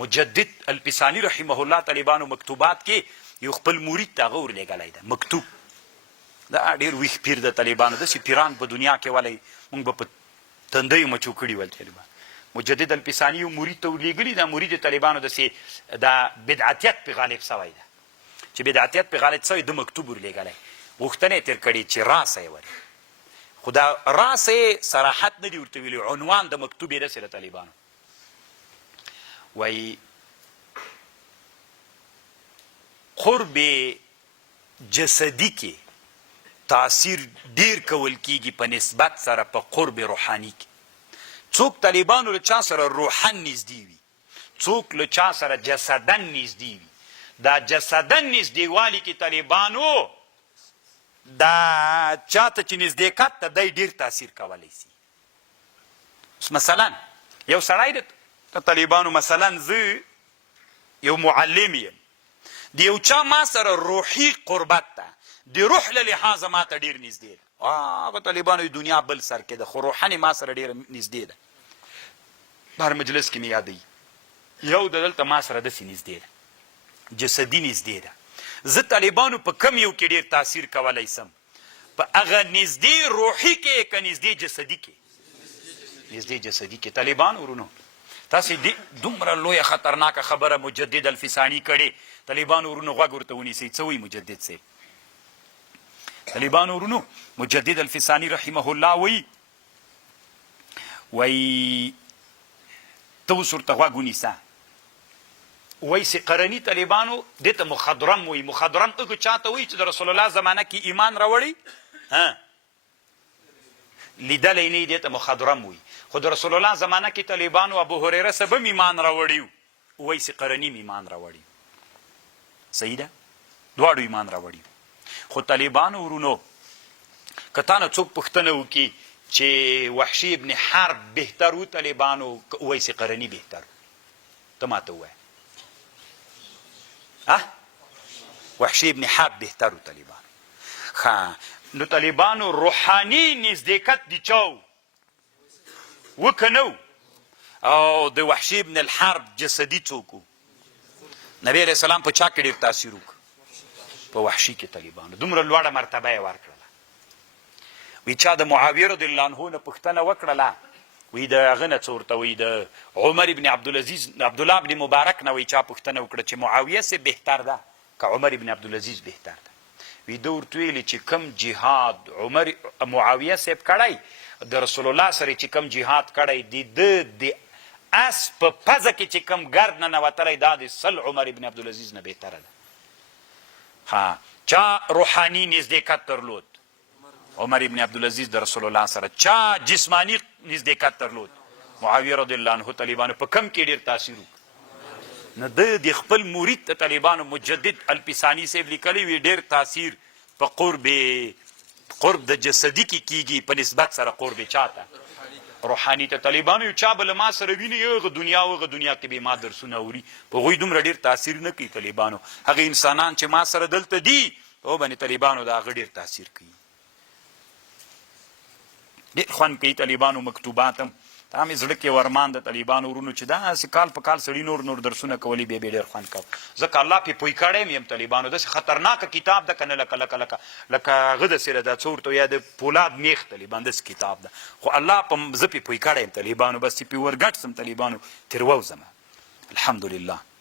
مجدد الفسانی رحمه الله طالبانو مکتوبات کې یو خپل مرید ته هغه ورلېږلی ده مکتوب. دا ډېر ویښ پیر د طالبانو داسې پیران په دنیا کې ولی موږ به په تندیو مچو کړي ول طالبان. مجدد الفسانی یو مرید ته ورلېږلي دا مرید طالبانو داسې دا بدعتیت پې غالب سوی ده چې بدعتیت پې غالب سوی ده مکتوب ورلېږلی غوښتنه یې تېر کړې چې راسه یې ولې خو دا راسه یې صراحت نه دي ورته ویلي عنوان د مکتوب یې داسې د طالبانو وایي قرب جسدي کې تاثیر ډیر کول کیږي په نسبت سره په قرب روحاني کې. څوک طالبانو له چا سره روحن نږدې وي څوک له چا سره جسدن نږدې وي دا جسدن نږدېوالي کې طالبانو دا چاته چې نږدېکت ته دی ډیر تاثیر کولی سي. اوس مثلا یو سړی د طالبانو مثلا زه یو معلم یم د یو چا ما سره روحي قربت ده د روح له لحاظه ما ته ډېر نږدې ده هغه طالبانو دنیا بل سر کې ده خو روحاني ما سره ډېره نږدې ده. په هر مجلس کې مې یادوي یو د دلته ما سره داسې نږدې ده جسدي نږدې ده. زه طالبانو په کم یو کې ډېر تاثیر کولی سم په هغه نږدې روحي کې که نږدې جسدي کې نږدې جسدي کې. طالبانو ورونو تاسې دومره لویه خطرناکه خبره مجدد الفسانی کړې طالبانو ورونو غوږ ورته ونیسئ څه وایي مجدد صاحب. طالبانو ورونو مجدد الفسانی رحمه الله وایي ته اوس ورته غوږ ونیسه وایي سقرني طالبانو دې ته مخضرم وایي. مخضرم هغه چاته وایي چې د رسول الله زمانه کې ایمان راوړی لیدلی نه دې ته مخضرم وایي. خو د رسول الله زمانه کې طالبانو ابو هریره سبه ایمان راوړي وایي سقرني ایمان راوړي. صحیح ده دواړو ایمان راوړي. خو طالبانو ورونو که تا نه څوک پوښتنه وکړي چې وحشي ابن حرب بهتر و طالبانو که اویس قرني بهتر ته ماته ووایه وحشي ابن حرب بهتر و طالبانو. نو طالبانو روحاني نزدېکت د چا و که نه او د وحشي ابن الحرب جسدي څوک و نبی علیه السلام په چا کې ډېر تاثیر وکړ په وحشي کې طالبانو دومره لوړه مرتبه یې ورکړله. وی چا د معاویه رضی الله عنه نه پوښتنه وکړله وی د هغه نه څه ورته وی د عمر ابن عبدالله ابن مبارک نه وی چا پوښتنه وکړه چې معاویه سه بهتر ده که عمر ابن عبدالعزیز بهتر ده. وی ده ورته ویلي چې کم جهاد معاویه صاحب کړی د رسول الله سره چې کم جهاد کړی د اس په پزه کې چې کم ګرد نه نوتلی دا د سل عمر ابن عبدالعزیز نه بهتره ده. چا روحاني نزدېکت درلود عمر ابن عبدالعزیز د رسول الله سره. چا جسمانی نزدېکت درلود معاویه رضی الله عنه. طالبانو په کم کې ډېر تاثیر وکړ نو د خپل مرید ته طالبانو مجدد الفسانی صاحب لیکلی وي ډېر تاثیر په قرب د جسدي کې کیږي په نسبت سره قرب چاته روحاني ته. طالبانو یو چا به له ما سره ویني هغه دنیا کې به ما درسونه اوري په هغوی دومره ډېر تاثیر نه کوي طالبانو. هغه انسانان چې ما سره دلته دي په هغو باندې طالبانو د هغه ډېر تاثیر کوي ډېر خوند کوي طالبانو مکتوبات هم دا مې زړه کې ورمان د طالبانو ورونو چې داسې کال په کال سړي نور درسونه کولی بیا به ډېر خوند کوه ځکه الله پې پوی کړی م یم طالبانو داسې خطرناکه کتاب ده که نه لکه هغه داسې ده دا څه ورته یا د پولاد میخ طالبان داسې کتاب ده خو الله په زه پې پوی کړی یم طالبانو بس چې پې ورګډ سم طالبانو تېر ووځم الحمدلله.